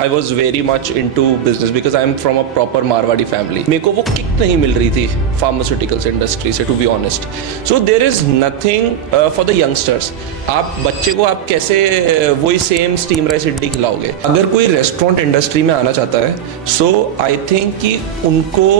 I was very much into business because I'm from a proper Marwadi family. मेरे को वो kick नहीं मिल रही थी pharmaceuticals industry से, to be honest. So there is nothing for the youngsters. आप बच्चे को आप कैसे वही सेम स्टीम राइस इडली खिलाओगे? अगर कोई रेस्टोरेंट इंडस्ट्री में आना चाहता है, so I think कि उनको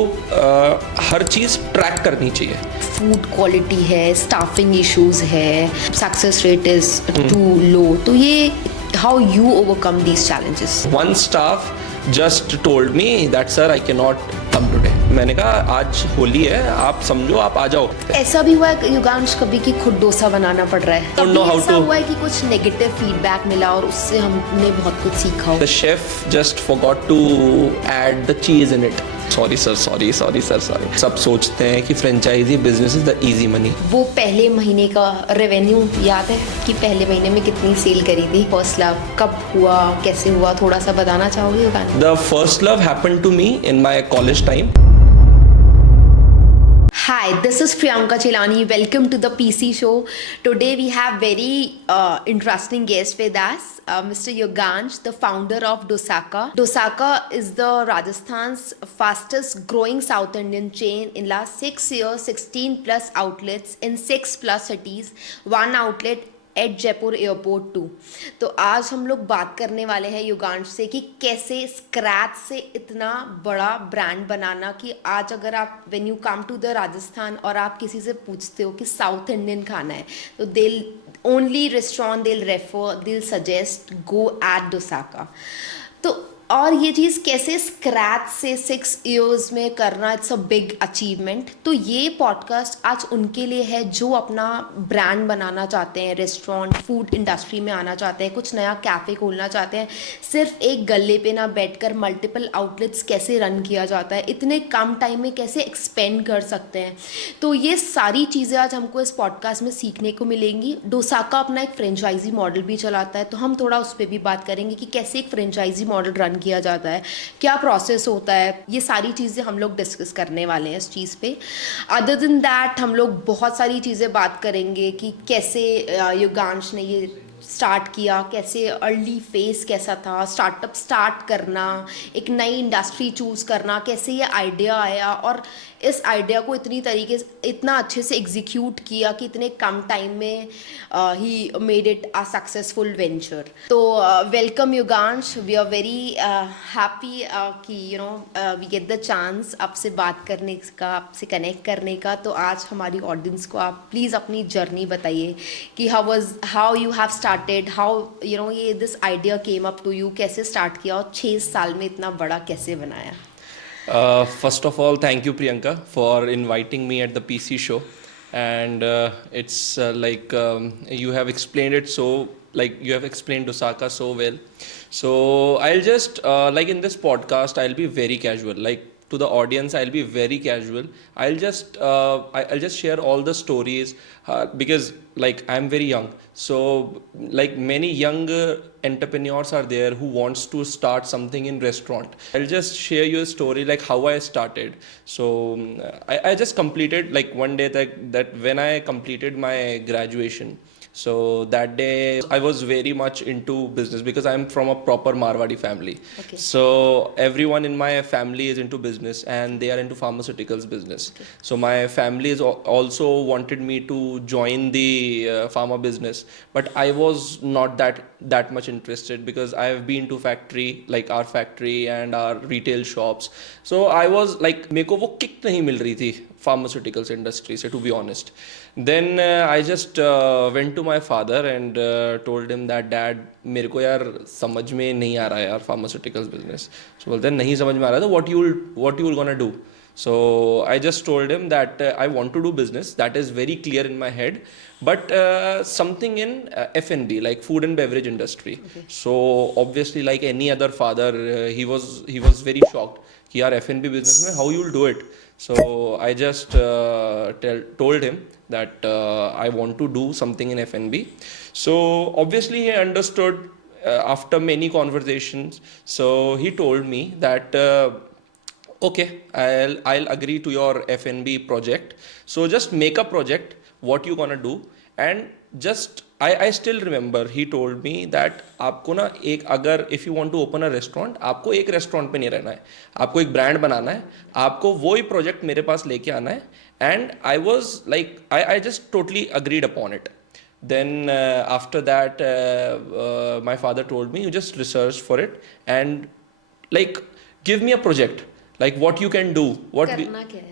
हर चीज़ ट्रैक करनी चाहिए. फूड क्वालिटी है, स्टाफिंग इश्यूज है, success rate is to low, तो ये how you overcome these challenges? One staff just told me that sir I cannot come today. मैंने कहा आज होली है, आप समझो आप आ जाओ. ऐसा भी हुआ है युगांश कभी कि खुद डोसा बनाना पड़ रहा है? Don't know how ऐसा to. हुआ है कि कुछ नेगेटिव फीडबैक मिला और उससे हमने बहुत कुछ सीखा हो? The chef just forgot to add the cheese in it. Sorry sir. सब सोचते हैं कि franchisee business is the easy money. वो पहले महीने का रेवेन्यू याद है कि पहले महीने में कितनी सेल करी थी? फर्स्ट लव कब हुआ, कैसे हुआ, थोड़ा सा बताना चाहोगे Yugansh? The first love happened to me in my college time. Hi, this is Priyanka Chilani. Welcome to the PC show. Today we have very interesting guest with us, Mr. Yugansh, the founder of Dosaka. Dosaka is the Rajasthan's fastest growing South Indian chain. In last 6 years, 16 plus outlets in 6 plus cities, one outlet at Jaipur airport 2. तो आज हम लोग बात करने वाले हैं युगांश से कि कैसे स्क्रैच से इतना बड़ा ब्रांड बनाना कि आज अगर आप when you come to the Rajasthan और आप किसी से पूछते हो कि साउथ इंडियन खाना है तो दिल ओनली रेस्टोरेंट दिल रेफर दिल सजेस्ट गो एट डोसाका. तो और ये चीज़ कैसे स्क्रैच से 6 इयर्स में करना, इट्स अ बिग अचीवमेंट. तो ये पॉडकास्ट आज उनके लिए है जो अपना ब्रांड बनाना चाहते हैं, रेस्टोरेंट फूड इंडस्ट्री में आना चाहते हैं, कुछ नया कैफ़े खोलना चाहते हैं. सिर्फ एक गल्ले पे ना बैठकर मल्टीपल आउटलेट्स कैसे रन किया जाता है, इतने कम टाइम में कैसे एक्सपेंड कर सकते हैं. तो ये सारी चीज़ें आज हमको इस पॉडकास्ट में सीखने को मिलेंगी. डोसाका अपना एक फ्रेंचाइजी मॉडल भी चलाता है, तो हम थोड़ा उस पर भी बात करेंगे कि कैसे एक फ्रेंचाइजी मॉडल रन किया जाता है, क्या प्रोसेस होता है. ये सारी चीज़ें हम लोग डिस्कस करने वाले हैं इस चीज़ पे. अदर देन दैट हम लोग बहुत सारी चीज़ें बात करेंगे कि कैसे युगांश ने ये स्टार्ट किया, कैसे अर्ली फेस कैसा था, स्टार्टअप स्टार्ट करना, एक नई इंडस्ट्री चूज़ करना, कैसे ये आइडिया आया और इस आइडिया को इतनी तरीके से इतना अच्छे से एग्जीक्यूट किया कि इतने कम टाइम में ही made it a successful venture. तो welcome Yugansh, we are very happy कि you know we get the chance आपसे बात करने का, आपसे कनेक्ट करने का. तो आज हमारी ऑडियंस को आप प्लीज़ अपनी जर्नी बताइए कि how you have started, how you know ये this idea came up to you, कैसे स्टार्ट किया और 6 साल में इतना बड़ा कैसे बनाया. First of all, thank you Priyanka for inviting me at the PC show, and it's like you have explained it so, like you have explained Dosaka so well. So I'll just like in this podcast I'll be very casual, like to the audience I'll be very casual. I'll just share all the stories because like I'm very young, so like many young entrepreneurs are there who wants to start something in restaurant. I'll just share you a story like how I started. So I just completed like one day that when I completed my graduation, so that day I was very much into business because I'm from a proper Marwadi family. Okay. So everyone in my family is into business and they are into pharmaceuticals business. Okay. So my family is also wanted me to join the pharma business, but I was not that much interested because I have been to factory, like our factory and our retail shops. So I was like मेरे को वो kick नहीं मिल रही थी pharmaceuticals industry से, to be honest. Then I just went to my father and told him that dad मेरे को यार समझ में नहीं आ रहा है यार pharmaceuticals business. So बोलते हैं नहीं समझ में आ रहा है तो what you will gonna do. So I just told him that I want to do business, that is very clear in my head, but something in F&B, like food and beverage industry. Okay. So obviously like any other father, he was very shocked कि यार F&B business में how you will do it. So I just told him that I want to do something in F&B. So obviously he understood after many conversations. So he told me that okay, I'll agree to your F&B project. So just make a project, what you gonna do, and just I still remember he told me that आपको ना एक अगर if you want to open a restaurant आपको एक restaurant पे नहीं रहना है, आपको एक ब्रांड बनाना है, आपको वो ही प्रोजेक्ट मेरे पास लेके आना है. And I was like I just totally agreed upon it. Then after that my father told me you just research for it and like give me a project like what you can do, what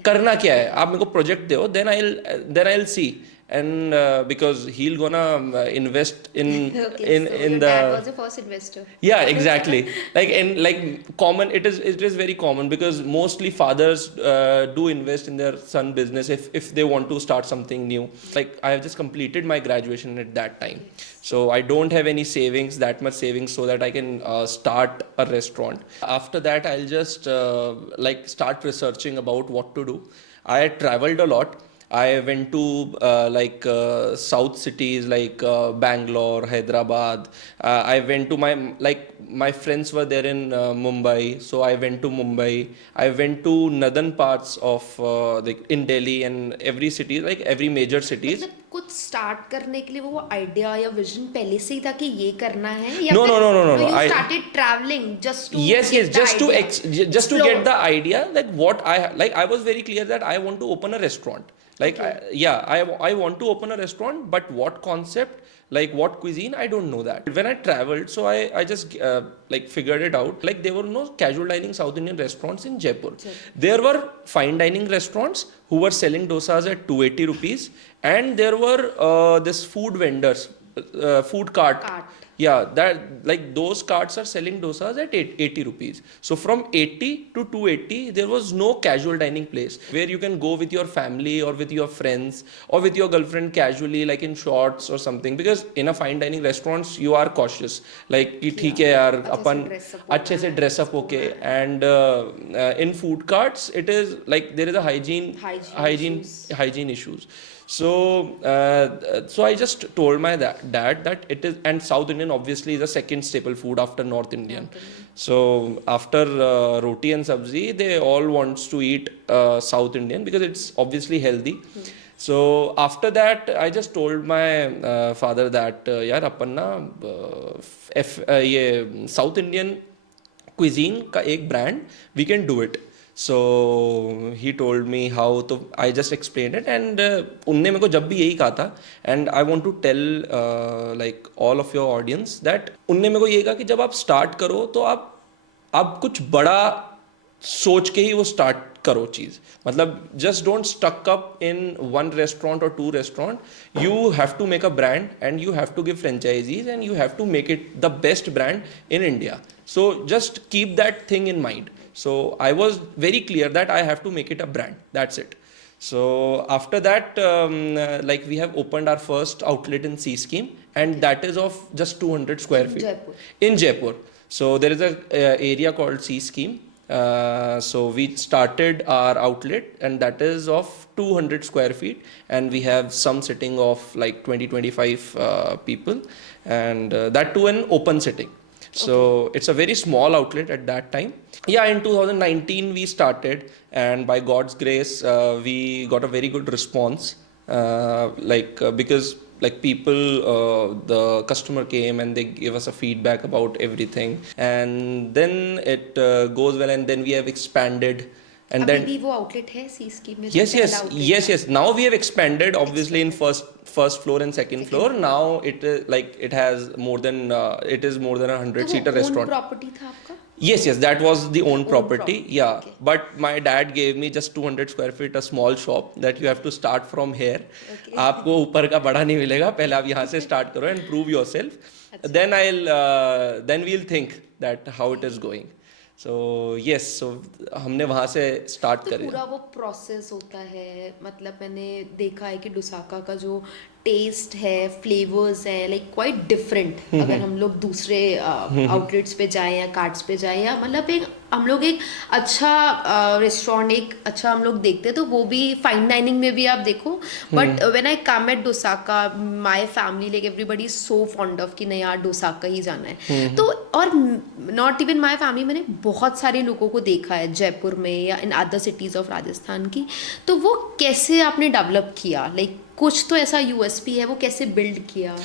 करना क्या है आप मेरे को project दो, then I'll see. And because he'll gonna invest in Okay, so in your the dad was your first investor. yeah, exactly. Like and like common, it is very common because mostly fathers do invest in their son business if they want to start something new. Like I have just completed my graduation at that time, so I don't have any savings, that much savings, so that I can start a restaurant. After that, I'll just like start researching about what to do. I traveled a lot. I went to south cities like Bangalore, Hyderabad. I went to my friends were there in Mumbai, so I went to Mumbai. I went to northern parts of in Delhi and every city, like every major cities. मतलब कुछ start करने के लिए वो idea या vision पहले से ही था कि ये करना है या No, no, no, no, no, no. You I started traveling just to yes, get yes, the just to idea. just to get the idea that what I was very clear that I want to open a restaurant. Like I want to open a restaurant, but what concept, like what cuisine, I don't know that. When I traveled, so I just like figured it out. Like there were no casual dining South Indian restaurants in Jaipur. There were fine dining restaurants who were selling dosas at 280 rupees, and there were this food vendors, food cart. Yeah, that like those carts are selling dosas at 80 rupees. So from 80 to 280, there was no casual dining place where you can go with your family or with your friends or with your girlfriend casually, like in shorts or something. Because in a fine dining restaurants, you are cautious. Like कि ठीक है यार अपन अच्छे से dress up okay. And in food carts, it is like there is a hygiene issues. So I just told my dad that it is, and South Indian obviously is the second staple food after North Indian. So after roti and sabzi, they all wants to eat South Indian because it's obviously healthy. So after that, I just told my father that यार अपन ना ये South Indian cuisine का एक brand, we can do it. So he told me how, तो I just explained it and उनने मेरे को जब भी यही कहा था, and I want to tell like all of your audience that उनने मेरे को यही कहा कि जब आप start करो तो आप कुछ बड़ा सोच के ही वो स्टार्ट करो चीज़. मतलब just don't stuck up in one restaurant or two restaurant. You have to make a brand and you have to give franchisees and you have to make it the best brand in India. So just keep that thing in mind. So I was very clear that I have to make it a brand. That's it. So after that, like we have opened our first outlet in C Scheme, and that is of just 200 square feet in Jaipur. So there is a area called C Scheme. So we started our outlet, and that is of 200 square feet, and we have some sitting of like 20-25 people, and that too an open sitting. So it's a very small outlet at that time. Yeah, in 2019 we started, and by God's grace we got a very good response. Because like people, the customer came and they gave us a feedback about everything, and then it goes well, and then we have expanded. And then अभी भी वो outlet है C Scheme में? Yes. Now we have expanded, obviously in first floor and second floor. Now it has more than it is more than 100-seater restaurant. Property था आपका? Yes, that was the own property. Yeah, okay. But my dad gave me just 200 square feet, a small shop that you have to start from here. Okay. आपको ऊपर का बड़ा नहीं मिलेगा, पहले आप यहाँ से start करो and prove yourself. Then we'll think that how it is going. So yes, so हमने वहाँ से स्टार्ट करें. पूरा वो प्रोसेस होता है, मतलब मैंने देखा है कि डोसाका का जो टेस्ट है, फ्लेवर्स है, लाइक क्वाइट डिफरेंट. अगर हम लोग दूसरे आउटलेट्स पे जाएं या कार्ट्स पे जाएं, या मतलब हम लोग एक अच्छा रेस्टोरेंट, एक अच्छा हम लोग देखते तो वो भी फाइन डाइनिंग में भी आप देखो. But when I come at Dosaka, my family like everybody is so fond of कि नहीं यार डोसाका ही जाना है. तो और नॉट इवन माय फैमिली, मैंने बहुत सारे लोगों को देखा है जयपुर में या in other cities of Rajasthan की. तो वो कैसे आपने डेवलप किया, लाइक कुछ तो ऐसा यूएसपी है, वो कैसे बिल्ड किया?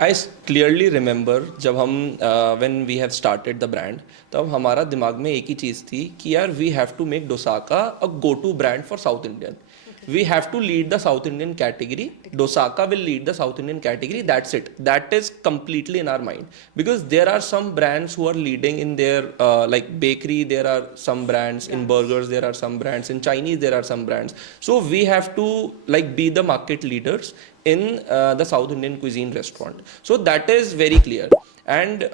I clearly remember जब हम when we have started the brand, तब हमारा दिमाग में एक ही चीज़ थी कि यार we have to make Dosaka a go-to brand for South Indian. We have to lead the South Indian category. Dosaka will lead the South Indian category. That's it. That is completely in our mind. Because there are some brands who are leading in their like bakery. There are some brands in burgers. There are some brands in Chinese. There are some brands. So we have to like be the market leaders in the South Indian cuisine restaurant. So that is very clear. And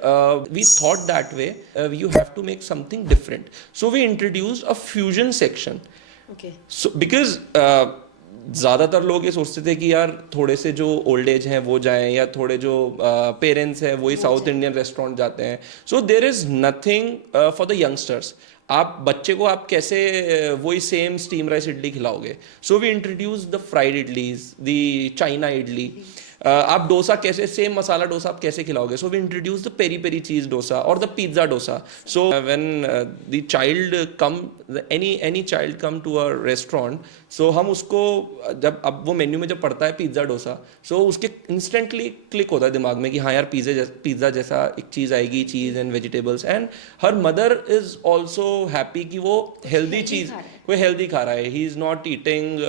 we thought that way. You have to make something different. So we introduced a fusion section. Okay. So because ज़्यादातर लोग ये सोचते थे कि यार थोड़े से जो ओल्ड एज हैं वो जाएं या थोड़े जो पेरेंट्स हैं वही साउथ इंडियन रेस्टोरेंट जाते हैं. So there is nothing for the youngsters. आप बच्चे को आप कैसे वही सेम स्टीम राइस इडली खिलाओगे. So we introduce the fried idlis, the China idli. आप डोसा कैसे सेम मसाला डोसा आप कैसे खिलाओगे. So we introduce the peri peri cheese dosa और the pizza dosa. So when the child come any child come to a restaurant, so हम उसको जब अब वो मेन्यू में जब पढ़ता है पिज्जा डोसा, सो उसके इंस्टेंटली क्लिक होता है दिमाग में कि हाँ यार पिज्जा जैसा एक चीज़ आएगी, चीज़ एंड वेजिटेबल्स. एंड हर मदर इज ऑल्सो हैप्पी कि वो हेल्दी चीज़ कोई हेल्दी खा रहा है. He is not eating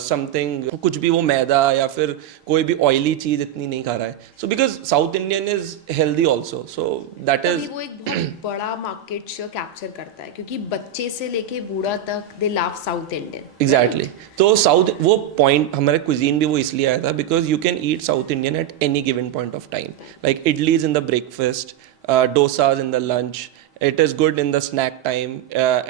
something कुछ भी वो मैदा या फिर कोई भी ऑयली चीज़ इतनी नहीं खा रहा है. So because south Indian is healthy also. So that is वो एक बहुत बड़ा मार्केट शेयर कैप्चर करता है क्योंकि बच्चे से लेके बूढ़ा तक दे लव साउथ इंडियन. एग्जैक्टली. तो साउथ वो पॉइंट हमारे क्विजीन भी वो इसलिए आया था because you can eat south Indian at any given point of time. Like idlis in the breakfast, dosas in the lunch. It is good in the snack time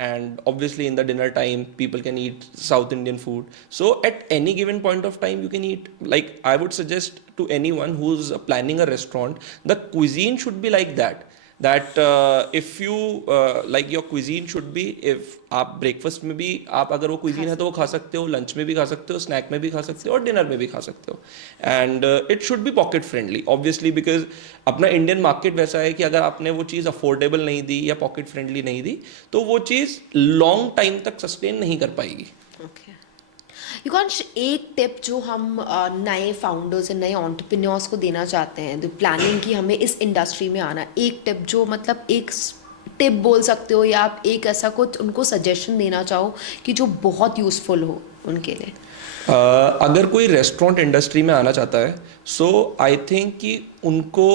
and obviously in the dinner time people can eat South Indian food. So at any given point of time you can eat. Like I would suggest to anyone who's planning a restaurant, the cuisine should be like that. That if you like your cuisine should be, if आप breakfast में भी आप अगर वो cuisine है तो वो खा सकते हो, लंच में भी खा सकते हो, स्नैक में भी खा सकते हो और डिनर में भी खा सकते हो. And it should be pocket friendly obviously because अपना इंडियन मार्केट वैसा है कि अगर आपने वो चीज़ अफोर्डेबल नहीं दी या पॉकेट फ्रेंडली नहीं दी तो वो चीज़ लॉन्ग टाइम तक सस्टेन नहीं कर पाएगी. ओके. युगांश, एक टिप जो हम नए फाउंडर्स या नए एंटरप्रेन्योर्स को देना चाहते हैं, जो प्लानिंग की हमें इस इंडस्ट्री में आना, एक टिप जो मतलब एक टिप बोल सकते हो या आप एक ऐसा कुछ उनको सजेशन देना चाहो कि जो बहुत यूज़फुल हो उनके लिए. अगर कोई रेस्टोरेंट इंडस्ट्री में आना चाहता है सो आई थिंक कि उनको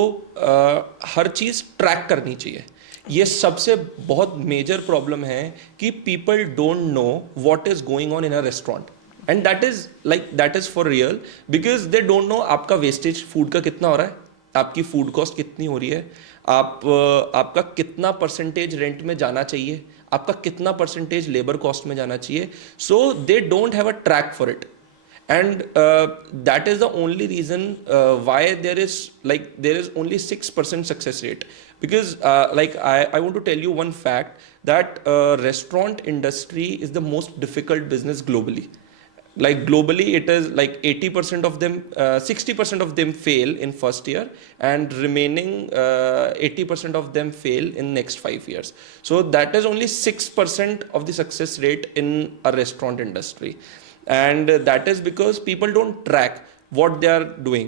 हर चीज़ ट्रैक करनी चाहिए. ये सबसे बहुत मेजर प्रॉब्लम है कि people don't know what is going on in a restaurant. And that is for real because they don't know आपका वेस्टेज फूड का कितना हो रहा है, आपकी फूड कॉस्ट कितनी हो रही है, आपका कितना परसेंटेज रेंट में जाना चाहिए, आपका कितना परसेंटेज लेबर कॉस्ट में जाना चाहिए. So they don't have a track for it. And that is the only reason why there is only 6% success rate. Because like I want to tell you one fact that restaurant industry is the most difficult business globally. Like globally it is like 80% of them 60% of them fail in first year and remaining 80% of them fail in next 5 years. So that is only 6% of the success rate in a restaurant industry. And that is because people don't track what they are doing.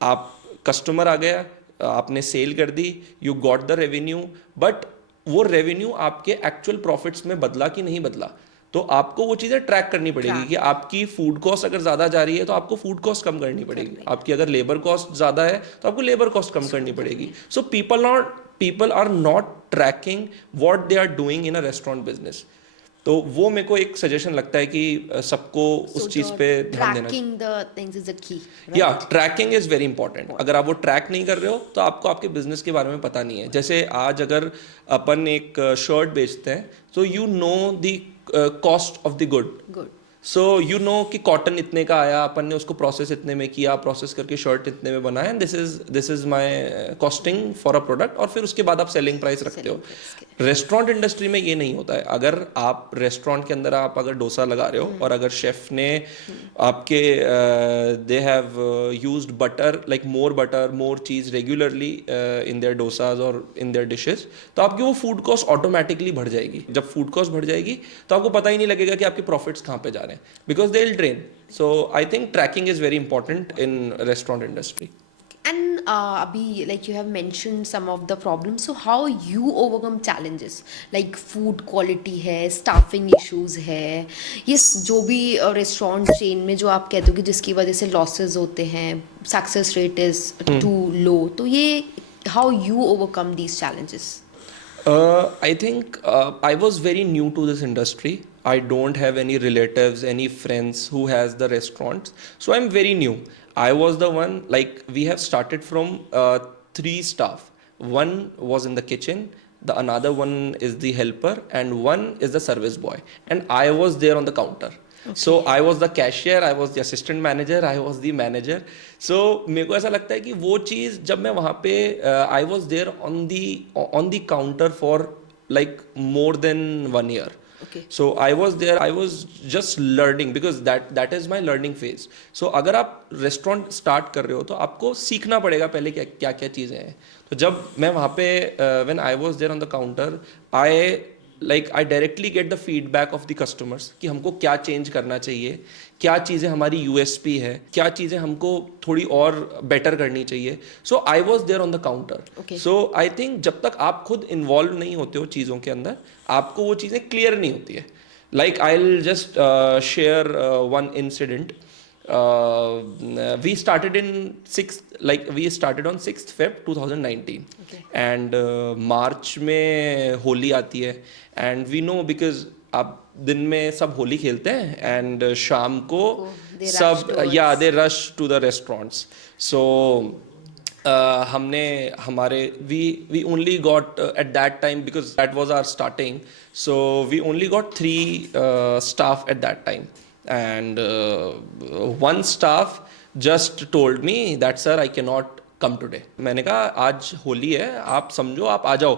आप customer आ गया, आपने sale कर दी, you got the revenue, but वो revenue आपके actual profits में बदला कि नहीं बदला. तो आपको वो चीज़ें ट्रैक करनी पड़ेगी कि आपकी फूड कॉस्ट अगर ज़्यादा जा रही है तो आपको फूड कॉस्ट कम करनी पड़ेगी. आपकी अगर लेबर कॉस्ट ज़्यादा है तो आपको लेबर कॉस्ट कम करनी पड़ेगी. So people are not tracking what they are doing in a restaurant business. तो वो मेरे को एक सजेशन लगता है कि सबको उस चीज़ पे ध्यान देना चाहिए. या ट्रैकिंग इज़ वेरी इंपॉर्टेंट. अगर आप वो ट्रैक नहीं कर रहे हो तो आपको आपके बिजनेस के बारे में पता नहीं है. जैसे आज अगर अपन एक शर्ट बेचते हैं तो you know the cost of the good. So you know कि कॉटन इतने का आया, अपन ने उसको प्रोसेस इतने में किया, प्रोसेस करके शर्ट इतने में बनाया, and this is my costing for a product. और फिर उसके बाद आप सेलिंग प्राइस रखते हो. रेस्टोरेंट इंडस्ट्री में ये नहीं होता है. अगर आप रेस्टोरेंट के अंदर आप अगर डोसा लगा रहे हो और अगर शेफ ने आपके they have used butter like more cheese regularly in their dosas और इन देयर डिशेज, तो आपकी वो फूड कॉस्ट ऑटोमेटिकली बढ़ जाएगी. जब फूड कॉस्ट बढ़ जाएगी तो आपको पता ही नहीं लगेगा कि आपके प्रॉफिट्स कहाँ पे जा रहे हैं. में, because they'll drain. So I think tracking is very important in restaurant industry. And Abhi, like you have mentioned some of the problems. So how you overcome challenges like food quality है, staffing issues है, yes जो भी restaurant chain में जो आप कहते हो कि जिसकी वजह से losses होते हैं, success rate is too low. तो ये how you overcome these challenges? I think I was very new to this industry. I don't have any relatives, any friends who has the restaurants. So I'm very new. I was the one, like we have started from three staff. One was in the kitchen, the another one is the helper, and one is the service boy. And I was there on the counter. So I was the cashier, I was the assistant manager, I was the manager. So मेरे को ऐसा लगता है कि वो चीज़ जब मैं वहाँ पे I was there on the counter for like more than 1 year. Okay. So I was there, I was just learning because that is my learning phase. So अगर आप रेस्टोरेंट स्टार्ट कर रहे हो तो आपको सीखना पड़ेगा पहले क्या क्या क्या चीज़ें हैं. तो जब मैं वहाँ पे when I was there on the counter, I directly get the feedback of the customers कि हमको क्या चेंज करना चाहिए, क्या चीज़ें हमारी USP है, क्या चीज़ें हमको थोड़ी और बेटर करनी चाहिए. So I was there on the counter. So I think जब तक आप खुद इन्वॉल्व नहीं होते हो चीज़ों के अंदर, आपको वो चीज़ें क्लियर नहीं होती है. Like I will just share one incident. We started on 6th Feb 2019. Okay. And March में होली आती है, and we know because अब दिन में सब होली खेलते हैं and शाम को they rush सब towards- they rush to the restaurants. So हमने हमारे we only got at that time, because that was our starting, so we only got 3 staff at that time. And one staff just told me that sir I cannot come today. मैंने कहा आज होली है, आप समझो आप आ जाओ.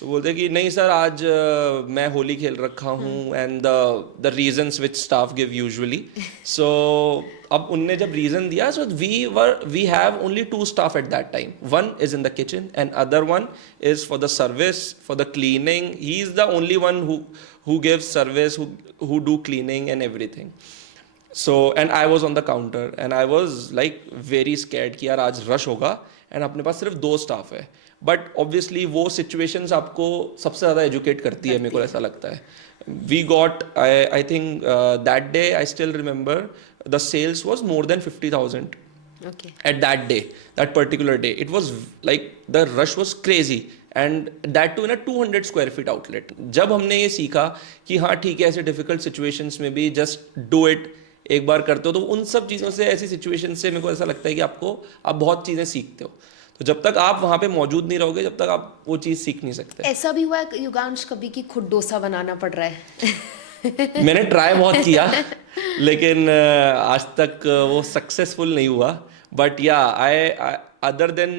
तो बोलते कि नहीं सर आज मैं होली खेल रखा हूँ, and the reasons which staff give usually. So अब उनने जब reason दिया, so we have only 2 staff at that time. One is in the kitchen and other one is for the service, for the cleaning. He is the only one who gives service, who do cleaning and everything. So and I was on the counter and I was like very scared कि यार आज rush होगा and अपने पास सिर्फ 2 staff है. But obviously वो situations आपको सबसे ज़्यादा educate करती है, मेरे को ऐसा लगता है. We got, I think that day I still remember the sales was more than 50,000. Okay. At that day, that particular day, it was like the rush was crazy, and that too in a 200 square feet outlet. जब हमने ये सीखा कि हाँ ठीक है, ऐसे difficult situations में भी just do it, एक बार करते हो, तो उन सब चीज़ों से, ऐसी सिचुएशन से मेरे को ऐसा लगता है कि आप बहुत चीज़ें सीखते हो. तो जब तक आप वहाँ पे मौजूद नहीं रहोगे, जब तक आप वो चीज़ सीख नहीं सकते. ऐसा भी हुआ है युगांश कभी कि खुद डोसा बनाना पड़ रहा है? मैंने ट्राई बहुत किया लेकिन आज तक वो सक्सेसफुल नहीं हुआ. बट या आई other than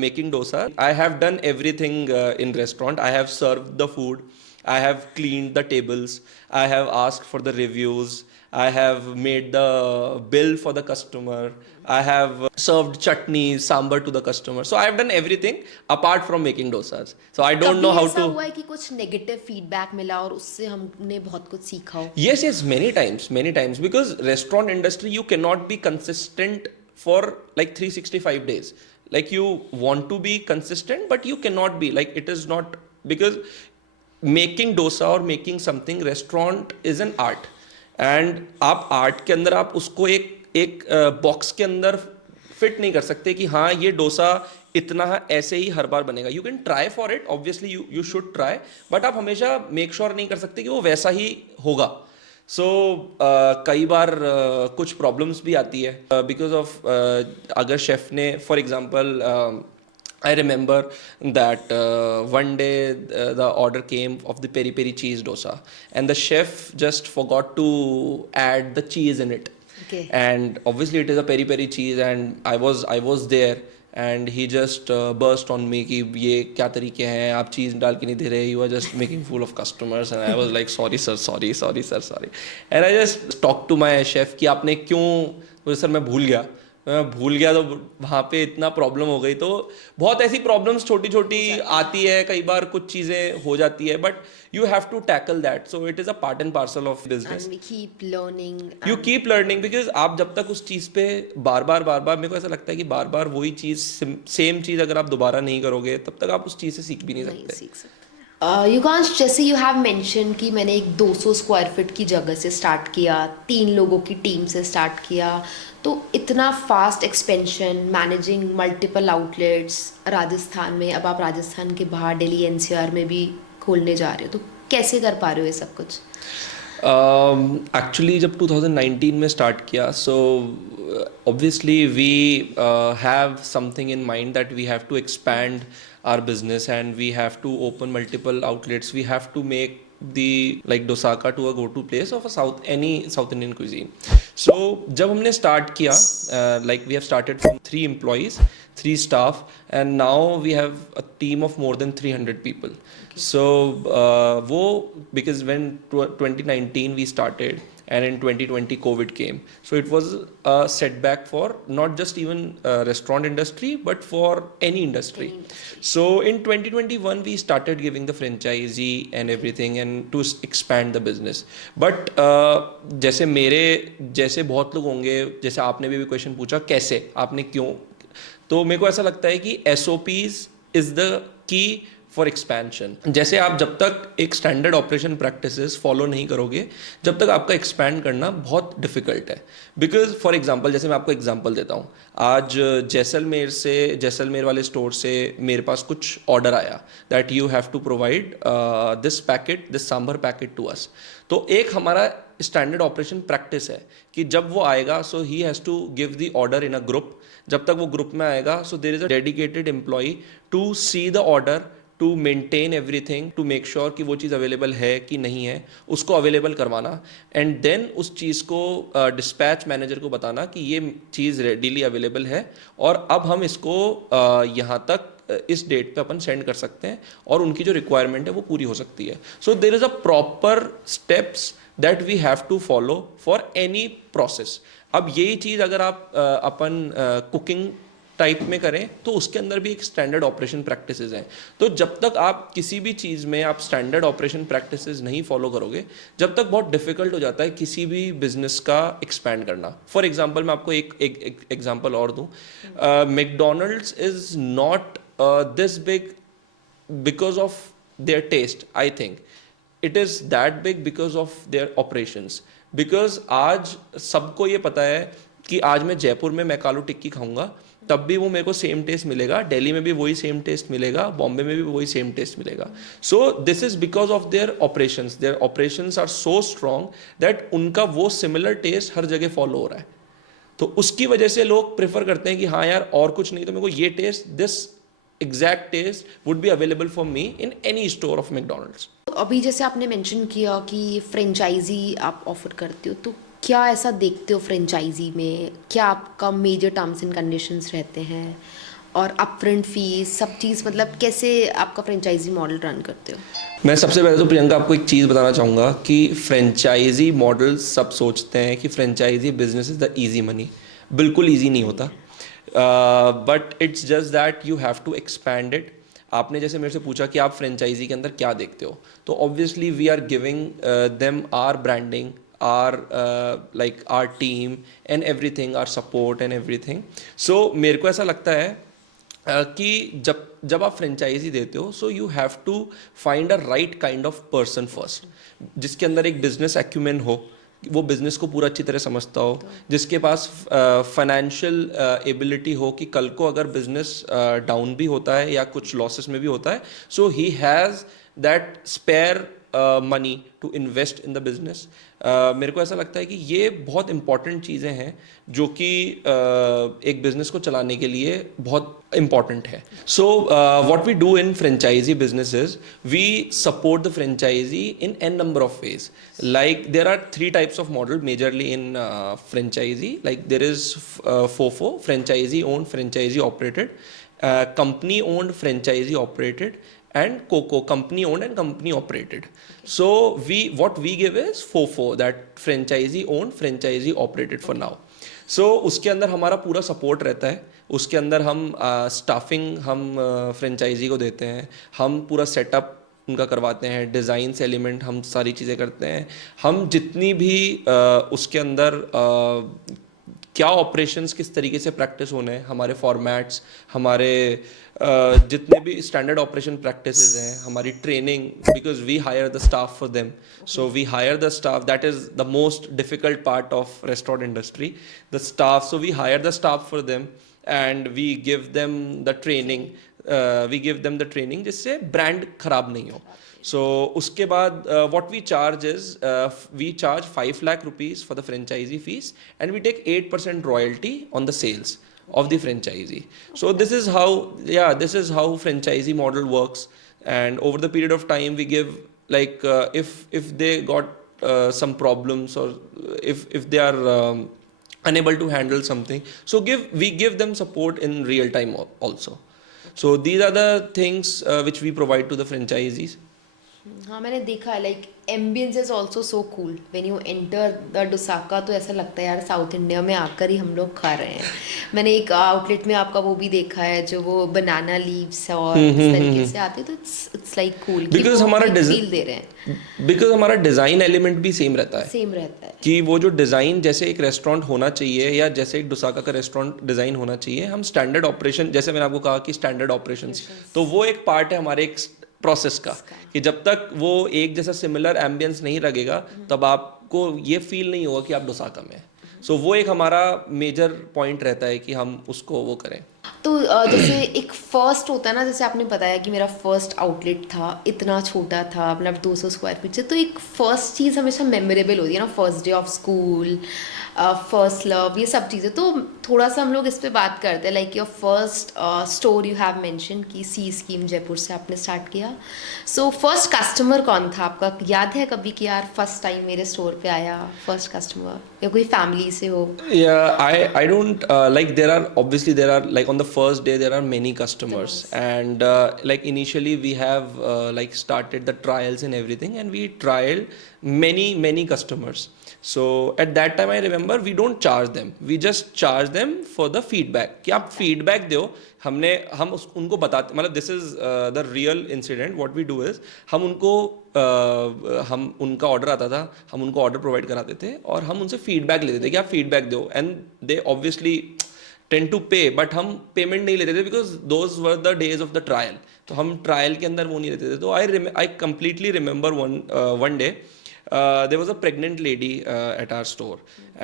making dosa, I have done everything in restaurant. I have served the food, I have cleaned the tables, I have asked for the reviews, I have made the bill for the customer, I have served chutney, sambar to the customer. So I have done everything apart from making dosas. So I don't know how कभी ऐसा to. हुआ है कि कुछ negative feedback मिला और उससे हमने बहुत कुछ सीखा हो? Yes, many times, because restaurant industry you cannot be consistent for like 365 days. Like you want to be consistent, but you cannot be, like it is not, because making dosa or making something restaurant is an art. And आप art के अंदर आप उसको एक box के अंदर fit नहीं कर सकते कि हाँ ये डोसा इतना ऐसे ही हर बार बनेगा. You can try for it, obviously you should try, but आप हमेशा मेक श्योर नहीं कर सकते कि वो वैसा ही होगा. सो कई बार कुछ प्रॉब्लम्स भी आती है बिकॉज ऑफ अगर शेफ ने, for example I remember that one day the order came of the peri peri cheese dosa, and the chef just forgot to add the cheese in it. Okay. And obviously it is a peri peri cheese, and I was there, and he just burst on me कि ये क्या तरीके हैं, आप चीज़ डाल के नहीं दे रहे, you are just making fool of customers. And I was like sorry sir, and I just talked to my chef कि आपने क्यों, बोले सर मैं भूल गया, मैं भूल गया, तो वहाँ पे इतना प्रॉब्लम हो गई। तो बहुत ऐसी प्रॉब्लम्स छोटी छोटी आती है, कई बार कुछ चीज़ें हो जाती है, but you have to tackle that, so it is a part and parcel of business. And we keep learning you and keep learning, because आप जब तक उस चीज़ पे बार बार मेरे को ऐसा लगता है कि बार बार वही चीज़, सेम चीज़ अगर आप दोबारा नहीं करोगे, तब तक आप उस चीज़ से सीख भी नहीं नहीं सकते। सीख सकते। युगांश, जैसे यू हैव मेंशन कि मैंने एक 200 स्क्वायर फीट की जगह से स्टार्ट किया, 3 लोगों की टीम से स्टार्ट किया, तो इतना fast expansion, managing multiple outlets Rajasthan में, अब आप राजस्थान के बाहर दिल्ली एनसीआर में भी खोलने जा रहे हो, तो कैसे कर पा रहे हो ये सब कुछ? एक्चुअली जब 2019 में स्टार्ट किया, सो obviously we have something in mind that we have to expand our business and we have to open multiple outlets. We have to make the like Dosaka to a go-to place of a any South Indian cuisine. So जब हमने start किया, like we have started from 3 employees, 3 staff, and now we have a team of more than 300 people. So वो because when 2019 we started and in 2020 COVID came, so it was a setback for not just even restaurant industry but for any industry. So in 2021 we started giving the franchisee and everything and to expand the business. But जैसे मेरे जैसे बहुत लोग होंगे, जैसे आपने भी question पूछा कैसे, आपने क्यों, तो मेरे को ऐसा लगता है कि SOPs is the key for expansion. जैसे आप जब तक एक स्टैंडर्ड ऑपरेशन प्रैक्टिसेस फॉलो नहीं करोगे, जब तक आपका एक्सपैंड करना बहुत डिफिकल्ट है। बिकॉज फॉर एग्जांपल, जैसे मैं आपको एग्जांपल देता हूँ, आज जैसलमेर वाले स्टोर से मेरे पास कुछ ऑर्डर आया that you have to provide this sambar packet to us. तो एक हमारा स्टैंडर्ड ऑपरेशन प्रैक्टिस है कि जब वो आएगा, so he has to give the order in a group. जब तक वो ग्रुप में आएगा, so there is a dedicated employee to see the order, to maintain everything, to make sure कि वो चीज़ अवेलेबल है कि नहीं है, उसको अवेलेबल करवाना, एंड देन उस चीज़ को डिस्पैच मैनेजर को बताना कि ये चीज़ रेडीली अवेलेबल है और अब हम इसको यहाँ तक इस डेट पे अपन सेंड कर सकते हैं और उनकी जो रिक्वायरमेंट है वो पूरी हो सकती है। So there is a proper steps that we have to follow for any process. अब यही चीज़ अगर आप अपन कुकिंग टाइप में करें तो उसके अंदर भी एक स्टैंडर्ड ऑपरेशन प्रैक्टिसेस हैं। तो जब तक आप किसी भी चीज़ में आप स्टैंडर्ड ऑपरेशन प्रैक्टिसेस नहीं फॉलो करोगे, जब तक बहुत डिफिकल्ट हो जाता है किसी भी बिजनेस का एक्सपैंड करना। फॉर एग्जांपल मैं आपको एक एग्जांपल और दूं, McDonald's is not this big because of their taste, I think it is that big because of their operations. Because आज सबको ये पता है कि आज मैं जयपुर में मैकालू टिक्की खाऊंगा तब भी वो मेरे को सेम टेस्ट मिलेगा, दिल्ली में भी वही सेम टेस्ट मिलेगा, बॉम्बे में भी वही सेम टेस्ट मिलेगा। So this is because of their operations are so strong that उनका वो सिमिलर टेस्ट हर जगह फॉलो हो रहा है। तो उसकी वजह से लोग प्रेफर करते हैं कि हाँ यार और कुछ नहीं तो मेरे को ये taste, this exact taste would be available for me in any store of McDonald's. अभी जैसे आपने मेंशन किया कि फ्रेंचाइजी आप ऑफर करते हो, तो क्या ऐसा देखते हो फ्रेंचाइजी में, क्या आपका मेजर टर्म्स एंड कंडीशंस रहते हैं और अपफ्रंट फीस सब चीज़, मतलब कैसे आपका फ्रेंचाइजी मॉडल रन करते हो? मैं सबसे पहले तो प्रियंका आपको एक चीज़ बताना चाहूँगा कि फ्रेंचाइजी मॉडल सब सोचते हैं कि franchisee business is the easy money. बिल्कुल ईजी नहीं होता, but it's just that you have to expand it. आपने जैसे मेरे से पूछा कि आप फ्रेंचाइजी के अंदर क्या देखते हो, तो obviously we are giving them our branding, like our team and everything, our support and everything. So मेरे को ऐसा लगता है कि जब आप फ्रेंचाइजी देते हो, so you have to find a right kind of person first, जिसके अंदर एक बिजनेस एक्यूमेन हो, वो बिजनेस को पूरा अच्छी तरह समझता हो, जिसके पास फाइनेंशियल एबिलिटी हो कि कल को अगर बिजनेस डाउन भी होता है या कुछ लॉसेस में भी होता है, so he has that spare money to invest in the business. मेरे को ऐसा लगता है कि ये बहुत इंपॉर्टेंट चीज़ें हैं जो कि एक बिजनेस को चलाने के लिए बहुत इंपॉर्टेंट है। So what we do in franchisee business is we support the franchisee in an number of ways. Like there are 3 types of model majorly in franchisee. Like there is FOFO, franchisee owned franchisee operated, company owned franchisee operated, and COCO, company owned and company operated. So what we give is FOFO, that franchisee owned franchisee operated for now. सो उसके अंदर हमारा पूरा support रहता है, उसके अंदर हम staffing हम फ्रेंचाइजी को देते हैं, हम पूरा सेटअप उनका करवाते हैं, डिज़ाइन से एलिमेंट हम सारी चीज़ें करते हैं, हम जितनी भी उसके अंदर क्या ऑपरेशंस किस तरीके से प्रैक्टिस होने हैं, हमारे फॉर्मेट्स, हमारे जितने भी स्टैंडर्ड ऑपरेशन प्रैक्टिसेस हैं, हमारी training, because we hire the staff for them, so we hire the staff, that is the most difficult part of restaurant industry, the staff, so we hire the staff for them and we give them the training, जिससे brand खराब नहीं हो. So उसके बाद what we charge is we charge 5 lakh rupees for the franchisee fees and we take 8% royalty on the sales of the franchisee. So this is how franchisee model works, and over the period of time we give, like if they got some problems, or if they are unable to handle something, so we give them support in real time also. So these are the things which we provide to the franchisees. हाँ, मैंने देखा है, like ambience is also so cool when you enter the Dosaka, तो ऐसा लगता है यार south India में आकर ही हम लोग खा रहे हैं. मैंने एक आउटलेट में आपका वो भी देखा है जो वो बनाना लीव्स और इस तरीके से आते, तो इट्स लाइक कूल, बिकॉज हमारा फील दे रहे हैं, बिकॉज हमारा डिज़ाइन एलिमेंट भी सेम रहता है, कि वो जो डिज़ाइन जैसे एक रेस्टोरेंट होना चाहिए या जैसे एक डोसाका का रेस्टोरेंट डिज़ाइन होना चाहिए, हम स्टैंडर्ड ऑपरेशन, जैसे मैंने आपको कहा कि स्टैंडर्ड ऑपरेशंस, तो वो एक पार्ट है हमारे एक प्रोसेस का, कि जब तक वो एक जैसा सिमिलर एम्बियंस नहीं लगेगा तब आपको ये फील नहीं होगा कि आप डोसाका में हैं. सो वो एक हमारा मेजर पॉइंट रहता है कि हम उसको वो करें. तो जैसे एक फर्स्ट होता है ना, जैसे आपने बताया कि मेरा फर्स्ट आउटलेट था, इतना छोटा था, मतलब 200 स्क्वायर फीट से, तो एक फर्स्ट चीज़ हमेशा मेमोरेबल होती है ना, first day of school, first love, ये सब चीज़ें. तो थोड़ा सा हम लोग इस पे बात करते हैं, like your first store you have mention कि सी स्कीम जयपुर से आपने स्टार्ट किया. सो फर्स्ट कस्टमर कौन था आपका, याद है कभी कि यार फर्स्ट टाइम मेरे स्टोर पे आया फर्स्ट कस्टमर, या कोई फैमिली से हो? I don't like, there are like on the first day there are many customers, and like initially we have like started the trials and everything, and we trialed many customers. So at that time I remember we don't charge them, we just charge them for the feedback, कि आप feedback दो. हम उनको बताते, मतलब this is the real incident. What we do is हम उनका order आता था, हम उनको ऑर्डर प्रोवाइड कराते थे और हम उनसे फीडबैक लेते थे कि आप फीडबैक दो, and they obviously tend to pay, but हम पेमेंट नहीं लेते थे because those were the days of the trial. तो हम ट्रायल के अंदर वो नहीं लेते थे. तो I completely remember one day there was a pregnant lady at our store,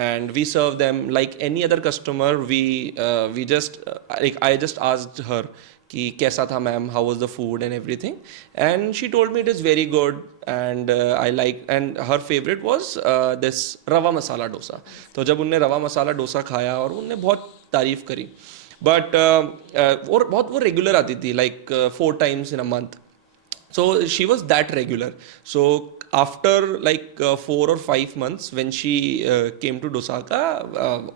and we served them like any other customer. We just like, I just asked her कि कैसा था ma'am, how was the food and everything, and she told me it is very good, and I like, and her favorite was this रवा मसाला डोसा. तो जब उनने रवा मसाला डोसा खाया और उनने बहुत तारीफ करी, बट और बहुत वो रेगुलर आती थी, like 4 times in a month. So she was that regular. So after like 4 or 5 months when she came to Dosaka,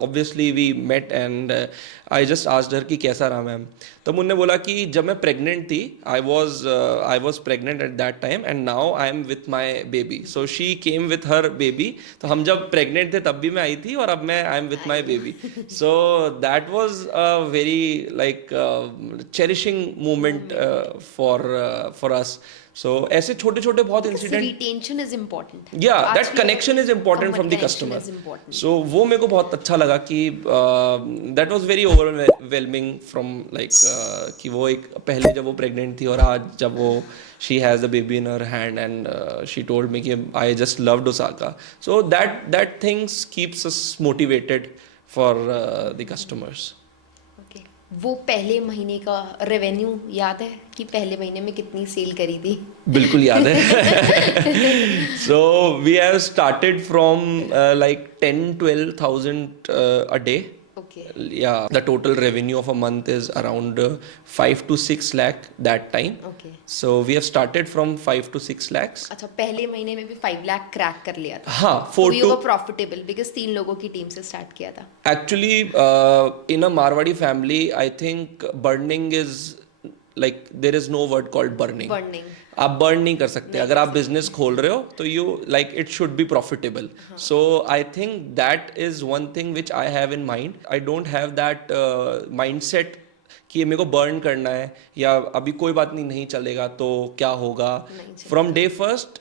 obviously we met, and I just asked her कि कैसा रहा मैम. तब उन्होंने बोला कि जब मैं प्रेग्नेंट थी, I was pregnant at that time, and now I am with my baby. So she came with her baby. तो हम जब प्रेग्नेंट थे तब भी मैं आई थी, और अब मैं I am with my baby. So that was a very like cherishing moment for us. So ऐसे छोटे छोटे बहुत incident, retention is important, that connection is important from the customer. So वो मेरे को बहुत अच्छा लगा कि that was very overwhelming from like कि वो एक पहले जब वो प्रेग्नेंट थी और आज जब वो she has the baby in her hand, and she told me कि I just loved Dosaka. So that things keeps us motivated for the customers. वो पहले महीने का रेवेन्यू याद है कि पहले महीने में कितनी सेल करी थी? बिल्कुल याद है. So we have started from like 10-12,000 a day. Okay. Yeah, the total revenue of a month is around 5 to 6 lakh that time. Okay. So we have started from 5 to 6 lakhs. अच्छा, पहले महीने में भी 5 लाख क्रैक कर लिया था. हाँ, 4 to profitable because 3 लोगों की टीम से स्टार्ट किया था. Actually, in a Marwadi family, I think burning is like, there is no word called burning. आप बर्न नहीं कर सकते अगर आप बिजनेस खोल रहे हो तो you like it should be profitable so I think that is one thing which I have in mind I don't have that mindset कि मेरे को बर्न करना है या अभी कोई बात नहीं चलेगा तो क्या होगा फ्रॉम डे फर्स्ट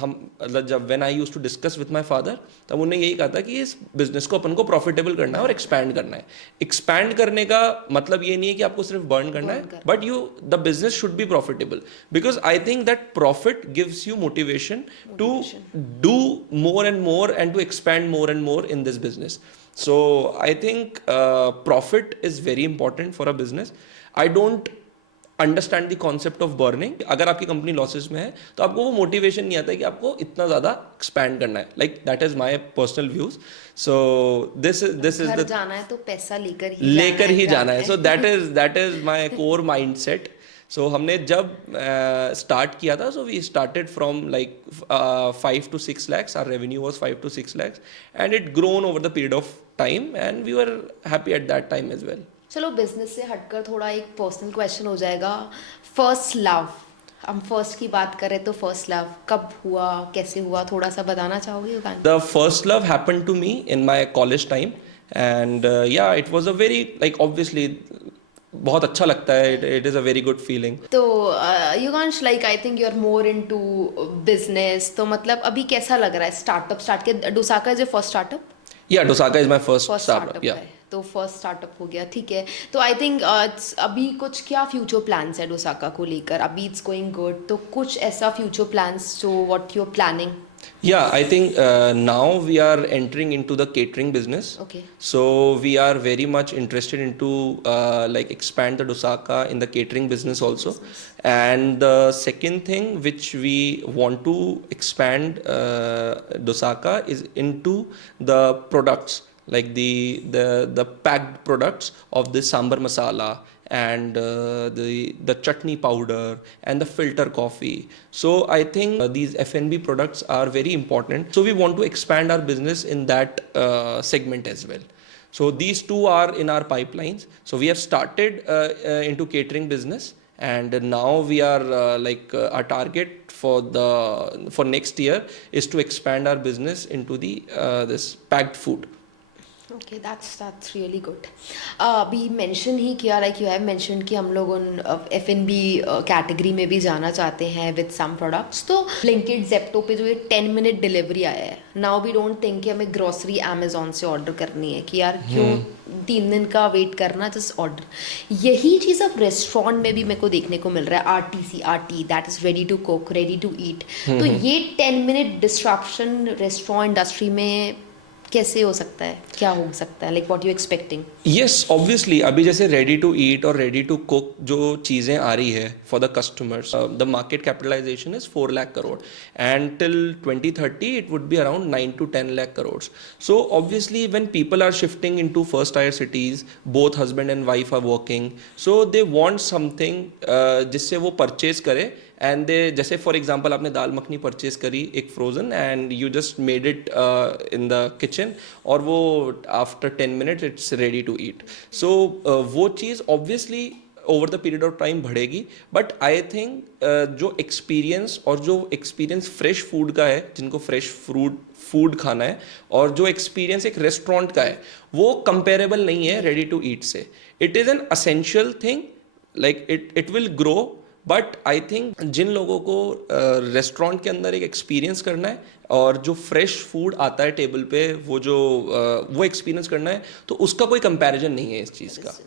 हम मतलब जब when I used to discuss with my father तब उन्होंने यही कहा था कि इस बिजनेस को अपन को प्रॉफिटेबल करना है और एक्सपैंड करना है एक्सपैंड करने का मतलब ये नहीं है कि आपको सिर्फ बर्न करना है but you the business should be profitable because I think that profit gives you motivation to do more and to expand more and more in this business. So I think profit is very important for a business. I don't understand the concept of burning. अगर आपकी company losses में है तो आपको वो motivation नहीं आता है कि आपको इतना ज़्यादा एक्सपैंड करना है like that is my personal views so this is the जाना है तो पैसा लेकर ही जाना है so that is my core mind set. So हमने जब स्टार्ट किया था so we started from like 5 to 6 lakhs. Our revenue was 5 to 6 lakhs and it grown over the period of time and we were happy at that time as well. चलो business से हटकर थोड़ा एक personal question हो जाएगा. First love, हम first की बात करें तो फर्स्ट लव कब हुआ, कैसे हुआ, थोड़ा सा बताना चाहोगे? The first love happened to me in my college time and yeah it was a very like obviously बहुत अच्छा लगता है. It is a very good feeling. तो Yugansh like I think you are more into business, तो मतलब अभी कैसा लग रहा है स्टार्टअप स्टार्ट के? डोसाका इज योर फर्स्ट स्टार्टअप? या डोसाका इज माय फर्स्ट स्टार्टअप. या तो फर्स्ट स्टार्टअप हो गया, ठीक है. तो आई थिंक अभी कुछ क्या फ्यूचर प्लान्स है डोसाका को लेकर? अभी इट्स गोइंग गुड, तो कुछ ऐसा फ्यूचर प्लान्स जो what you are planning? Yeah, I think now we are entering into the catering business. Okay. So we are very much interested into like expand the Dosaka in the catering business also. And the second thing which we want to expand Dosaka is into the products like the packed products of the sambar masala and the chutney powder and the filter coffee. So I think these F&B products are very important. So we want to expand our business in that segment as well. So these two are in our pipelines. So we have started into catering business and now we are our target for next year is to expand our business into the this packed food. Okay, that's really good. अभी mention ही किया like you have mention कि हम लोग उन F&B category में भी जाना चाहते हैं विद सम प्रोडक्ट्स. तो ब्लिंकिट जेप्टो पे जो ये 10 मिनट डिलीवरी आया है, नाउ वी डोंट थिंक कि हमें ग्रोसरी अमेजोन से ऑर्डर करनी है कि यार क्यों 3 दिन का वेट करना, जस्ट ऑर्डर. यही चीज़ अब रेस्टोरेंट में भी मेरे को देखने को मिल रहा है. RTC that is ready to cook, ready to eat. तो ये 10 मिनट डिस्ट्रप्शन रेस्टोरेंट इंडस्ट्री में कैसे हो सकता है, क्या हो सकता है, like what you expecting? Yes, obviously अभी जैसे रेडी टू ईट और रेडी टू कुक जो चीज़ें आ रही है for the customers, the market capitalization is 4 lakh crore and till 2030 it would be around 9 to 10 lakh crores. So obviously when people are shifting into first tier cities, both husband and wife are working, so they want something जिससे वो purchase करे and they, जैसे for example आपने दाल makhani purchase करी एक frozen and you just made it in the kitchen और वो after 10 minutes it's ready to eat. So वो चीज़ obviously over the period of time बढ़ेगी. बट आई थिंक जो एक्सपीरियंस और जो एक्सपीरियंस फ्रेश फूड का है, जिनको फ्रेश फूड खाना है, और जो एक्सपीरियंस एक रेस्टोरेंट का है, वो कंपेरेबल नहीं है रेडी टू ईट से. It is an essential thing, like it will grow. But I think जिन लोगों को रेस्टोरेंट के अंदर एक एक्सपीरियंस करना है और जो फ्रेश फूड आता है टेबल पे, वो एक्सपीरियंस करना है, तो उसका कोई कंपैरिजन नहीं है इस चीज़ का.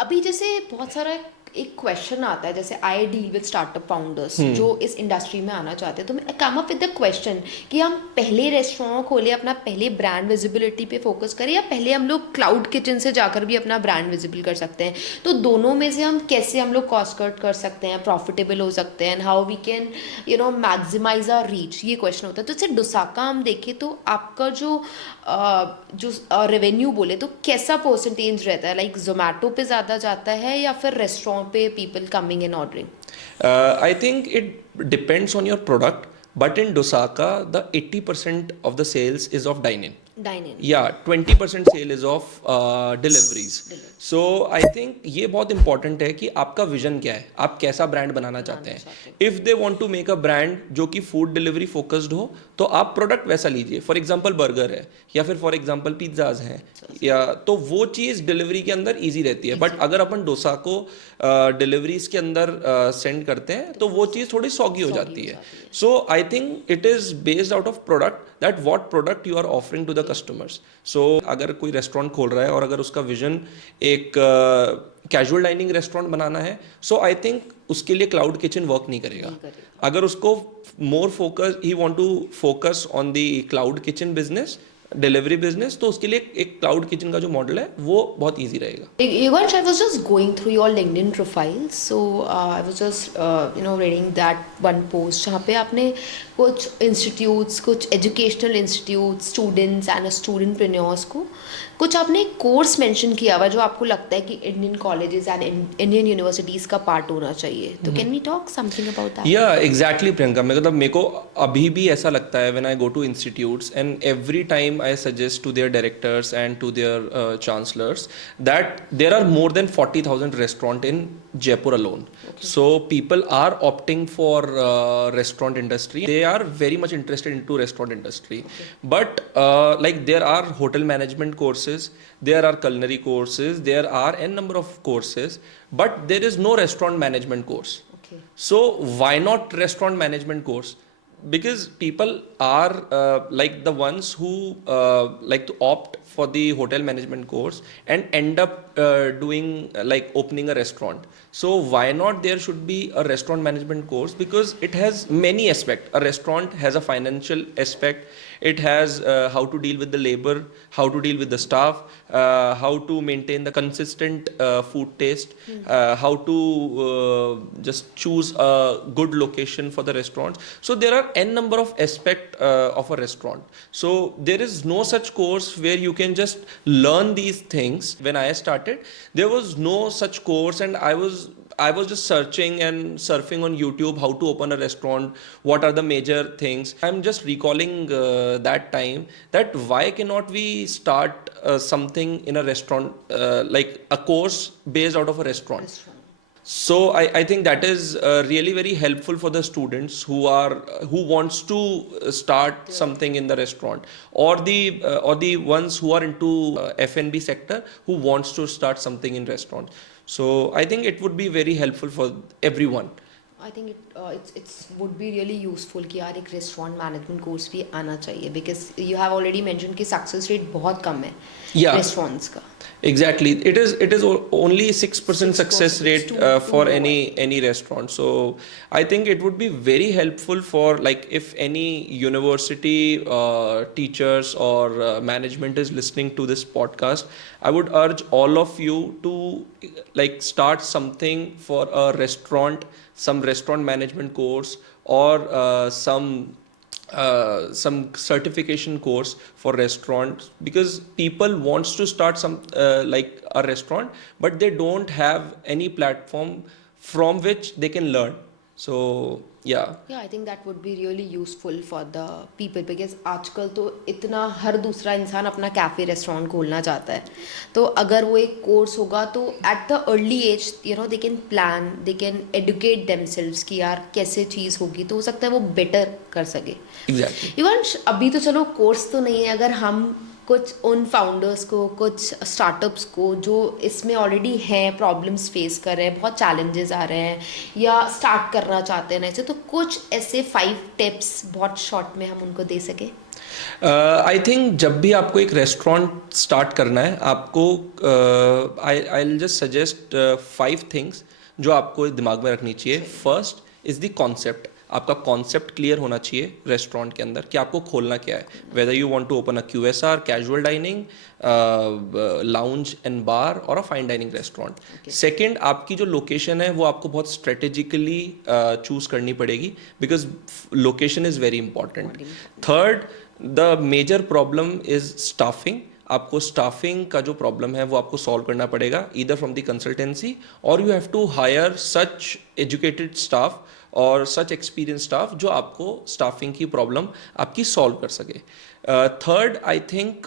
अभी जैसे बहुत सारा एक क्वेश्चन आता है, जैसे I deal with startup founders जो इस इंडस्ट्री में आना चाहते हैं, तो मैं come up with the question कि हम पहले रेस्टोरेंट खोले, अपना पहले ब्रांड विजिबिलिटी पे फोकस करें, या पहले हम लोग क्लाउड किचन से जाकर भी अपना ब्रांड विजिबल कर सकते हैं. तो दोनों में से हम कैसे हम लोग कॉस्ट कट कर सकते हैं, प्रॉफिटेबल हो सकते हैं, and how we can maximize our reach, ये क्वेश्चन होता है. तो जैसे डोसाका हम देखें तो आपका जो रेवेन्यू बोले तो कैसा परसेंटेज रहता है, लाइक जोमेटो पे ज़्यादा जाता है या फिर रेस्टोरेंट पे people coming and ordering? I think it depends on your product, but in Dosaka, the 80% of the sales is of dine-in. Dine in. या 20% sale is of deliveries. So I think ये बहुत important है कि आपका vision क्या है, आप कैसा ब्रांड बनाना चाहते हैं. If they want to make a brand जो कि फूड डिलीवरी फोकस्ड हो, तो आप प्रोडक्ट वैसा लीजिए. फॉर एग्जांपल बर्गर है, या फिर फॉर एग्जांपल पिज्जाज हैं, या तो वो चीज़ डिलीवरी के अंदर ईजी रहती है. बट अगर अपन डोसा को डिलीवरीज के अंदर सेंड करते हैं, तो वो चीज़ थोड़ी सॉगी हो जाती है. So I think it is based out of product, that what product you are offering to the customers. So अगर कोई रेस्टोरेंट खोल रहा है और अगर उसका विजन एक कैजुअल डाइनिंग रेस्टोरेंट बनाना है, सो आई थिंक उसके लिए क्लाउड किचन वर्क नहीं करेगा. अगर उसको more focus, he want to focus on the cloud kitchen business, delivery business, तो उसके लिए एक क्लाउड किचन का जो मॉडल है वो बहुत ईजी रहेगा. Yuvansh, I was just going through your LinkedIn profile, so I was just reading that one post जहाँ पे आपने कुछ इंस्टीट्यूट्स, कुछ एजुकेशनल इंस्टीट्यूट, स्टूडेंट्स एंड स्टूडेंटप्रेन्योर्स को कुछ आपने कोर्स मेंशन किया हुआ जो आपको लगता है कि Indian colleges and Indian universities का पार्ट होना चाहिए. तो can we talk something about that? या एग्जैक्टली प्रियंका, मतलब मेरे को अभी भी ऐसा लगता है when I go to institutes and every time I suggest to their directors and to their chancellors that there are more than 40,000 restaurants in Jaipur alone. Okay. So people are opting for restaurant industry. They are very much interested into restaurant industry. Okay. But like there are hotel management courses, there are culinary courses, there are n number of courses, but there is no restaurant management course. Okay. So why not restaurant management course? Because people are like the ones who like to opt for the hotel management course and end up doing like opening a restaurant. So why not there should be a restaurant management course, because it has many aspects. A restaurant has a financial aspect, it has how to deal with the labor, how to deal with the staff, how to maintain the consistent food taste, how to just choose a good location for the restaurant. So there are n number of aspect of a restaurant. So there is no such course where you can just learn these things. When I started, there was no such course, and I was just searching and surfing on YouTube how to open a restaurant, what are the major things. I'm just recalling that time, that why cannot we start something in a restaurant, like a course based out of a restaurant. So I think that is really very helpful for the students who wants to start something in the restaurant, or the ones who are into F&B sector who wants to start something in restaurant. So I think it would be very helpful for everyone. I think it's would be really useful कि यार एक restaurant management course भी आना चाहिए, because you have already mention कि success rate बहुत कम है restaurants का. Exactly, it is only 6% success rate for any restaurant. So I think it would be very helpful for, like, if any university teachers or management is listening to this podcast, I would urge all of you to like start something for a restaurant, some restaurant management course, or some certification course for restaurants, because people wants to start some like a restaurant, but they don't have any platform from which they can learn. So yeah, I think that would be really useful for the people, because आजकल तो इतना हर दूसरा इंसान अपना cafe restaurant खोलना चाहता है. तो अगर वो एक कोर्स होगा तो at the early age they can plan, they can educate themselves कि यार कैसे चीज़ होगी, तो हो सकता है वो बेटर कर सके. Exactly. इवन अभी तो चलो कोर्स तो नहीं है, अगर हम कुछ उन फाउंडर्स को, कुछ स्टार्टअप्स को जो इसमें ऑलरेडी हैं, प्रॉब्लम्स फेस कर रहे हैं, बहुत चैलेंजेस आ रहे हैं, या स्टार्ट करना चाहते हैं ऐसे, तो कुछ ऐसे 5 टिप्स बहुत शॉर्ट में हम उनको दे सके. आई थिंक जब भी आपको एक रेस्टोरेंट स्टार्ट करना है, आपको I will just suggest 5 things जो आपको दिमाग में रखनी चाहिए. First is the concept. आपका कॉन्सेप्ट क्लियर होना चाहिए रेस्टोरेंट के अंदर कि आपको खोलना क्या है. Whether you want to open a QSR, casual dining, lounge and bar, और a fine dining restaurant. Second, आपकी जो लोकेशन है वो आपको बहुत स्ट्रेटेजिकली चूज करनी पड़ेगी, because location is very important. Third, the major problem is staffing. आपको स्टाफिंग का जो प्रॉब्लम है वो आपको सॉल्व करना पड़ेगा, ईदर फ्रॉम द कंसल्टेंसी, और you have to hire such educated staff और सच एक्सपीरियंस स्टाफ जो आपको स्टाफिंग की प्रॉब्लम आपकी सॉल्व कर सके. थर्ड, आई थिंक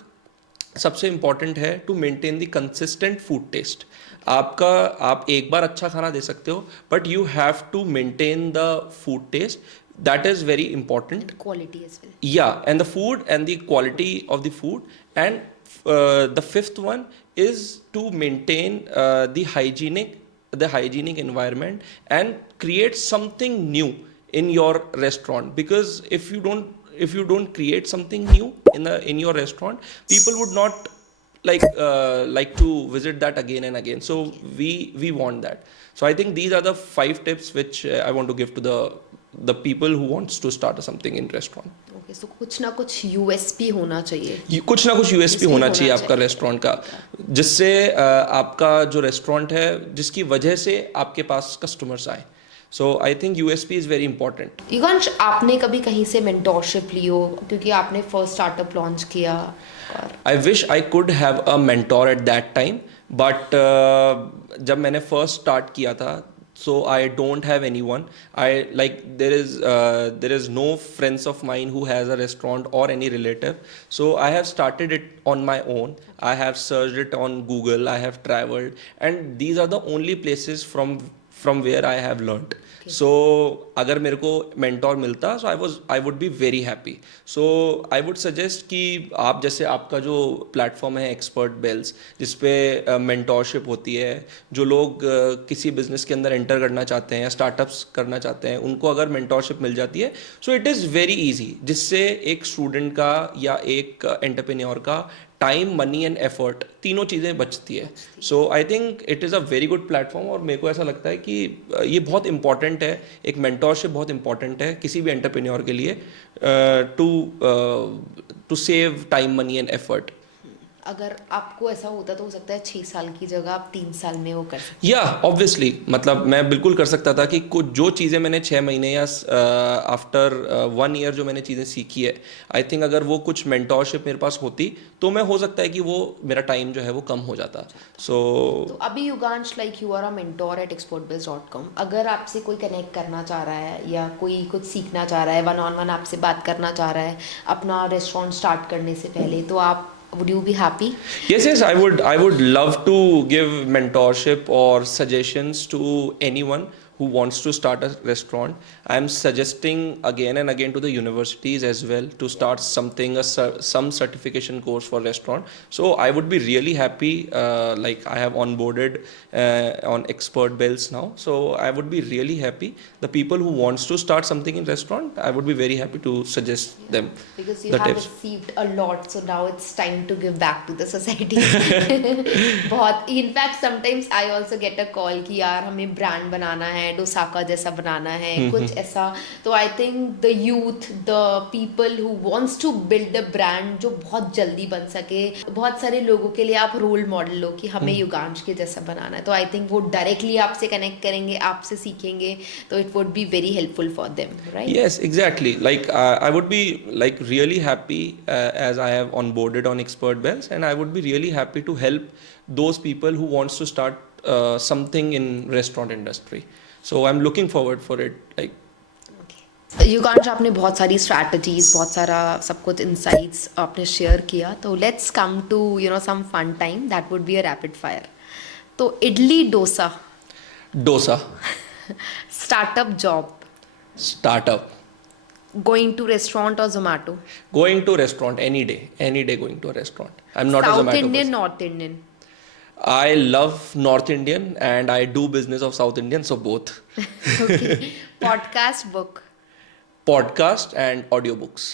सबसे इम्पॉर्टेंट है to maintain the consistent food taste. आपका आप एक बार अच्छा खाना दे सकते हो, but you have to maintain the food taste. That is very important. Quality as well. Yeah, and the food and the quality of the food. And the fifth one is to maintain the hygienic environment and create something new in your restaurant. Because if you don't create something new in your restaurant, people would not like to visit that again and again. So we want that. So I think these are the 5 tips which I want to give to the people who wants to start something in restaurant. Okay, so कुछ ना कुछ USP होना चाहिए. कुछ ना कुछ USP होना चाहिए आपका चाहिए. रेस्टोरेंट का, जिससे आपका जो रेस्टोरेंट है जिसकी वजह से आपके पास कस्टमर्स आए. So I think USP is very important. Yugansh, आपने कभी कहीं से मेंटोरशिप ली हो, क्योंकि आपने फर्स्ट स्टार्टअप लॉन्च किया? I wish I could have a mentor eight that time, but जब मैंने फर्स्ट स्टार्ट किया था, so I don't have anyone. There is no friends of mine who has a restaurant or any relative. So I have started it on my own. I have searched it on Google. I have traveled, and these are the only places from where I have learnt. So अगर मेरे को mentor मिलता, so I would be very happy. So I would suggest कि आप जैसे आपका जो platform है एक्सपर्ट बेल्स, जिसपे मेंटोरशिप होती है, जो लोग किसी बिजनेस के अंदर एंटर करना चाहते हैं या स्टार्टअप्स करना चाहते हैं, उनको अगर मेंटोरशिप मिल जाती है, सो इट इज़ वेरी ईजी, जिससे एक स्टूडेंट का या एक एंटरप्रेन्योर का टाइम, मनी एंड एफर्ट, तीनों चीज़ें बचती है. So I think it is a very good platform. और मेरे को ऐसा लगता है कि ये बहुत इंपॉर्टेंट है, एक मेंटोरशिप बहुत इंपॉर्टेंट है किसी भी एंटरप्रेन्योर के लिए, to save time, money and effort. अगर आपको ऐसा होता तो हो सकता है 6 साल की जगह आप 3 साल में वो कर सकते. या ऑब्वियसली, मतलब मैं बिल्कुल कर सकता था कि कुछ जो चीज़ें मैंने 6 महीने या आफ्टर 1 ईयर जो मैंने चीज़ें सीखी है, आई थिंक अगर वो कुछ मेंटोरशिप मेरे पास होती तो मैं हो सकता है कि वो मेरा टाइम जो है वो कम हो जाता. तो अभी Yugansh, like you are a mentor at exportbiz.com. अगर आपसे कोई कनेक्ट करना चाह रहा है या कोई कुछ सीखना चाह रहा है, 1-on-1 आपसे बात करना चाह रहा है अपना रेस्टोरेंट स्टार्ट करने से पहले, तो आप would you be happy? Yes, I would love to give mentorship or suggestions to anyone who wants to start a restaurant. I'm suggesting again and again to the universities as well to start something, some certification course for restaurant. So I would be really happy, like I have onboarded on Expert Bells now. So I would be really happy. The people who wants to start something in restaurant, I would be very happy to suggest them. Because you the have tips. received a lot, so now it's time to give back to the society. बहुत, in fact sometimes I also get a call कि यार हमें brand बनाना है, डोसाका जैसा बनाना है, कुछ ऐसा. तो I think the youth, the people who wants to build a brand जो बहुत जल्दी बन सके, बहुत सारे लोगों के लिए आप रोल मॉडल हो कि हमें युगांश के जैसा बनाना है. तो आई थिंक वो डायरेक्टली आपसे कनेक्ट करेंगे, आपसे सीखेंगे, तो it would be very helpful for them, right? Yes, exactly. Like I would be like really happy as I have onboarded on Expert Bells, and I would be really happy to help those people who wants to start something in restaurant industry. So I'm looking forward for it. Like Yugansh, आपने बहुत सारी strategies, बहुत सारा सब कुछ insights आपने share किया. तो let's come to some fun time. That would be a rapid fire. तो idli dosa. Dosa. Startup job. Startup. Going to restaurant or Zomato? Going to restaurant any day going to a restaurant. I'm not a South Zomato Indian, person. North Indian? I love North Indian and I do business of South Indian, so both. Okay. Podcast, book? Podcast and audiobooks.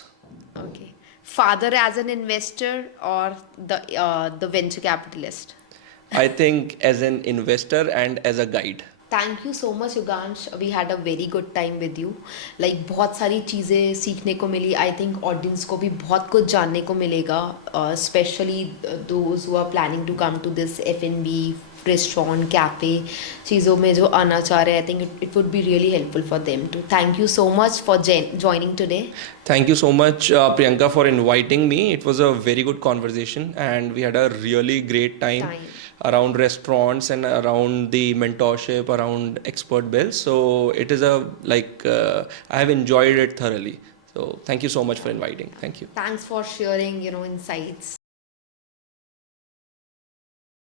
Okay. Father as an investor or the venture capitalist? I think as an investor and as a guide. Thank you so much Yugansh. We had a very good time with you. Like बहुत सारी चीज़ें सीखने को मिली. I think audience को भी बहुत कुछ जानने को मिलेगा, specially those who are planning to come to this F&B restaurant cafe चीज़ों में जो आना चाह रहे हैं, I think it would be really helpful for them too. Thank you so much for joining today. Thank you so much, Priyanka, for inviting me. It was a very good conversation, and we had a really great time around restaurants and around the mentorship, around expert bills. So it is a I have enjoyed it thoroughly. So thank you so much for inviting. Thank you. Thanks for sharing, insights.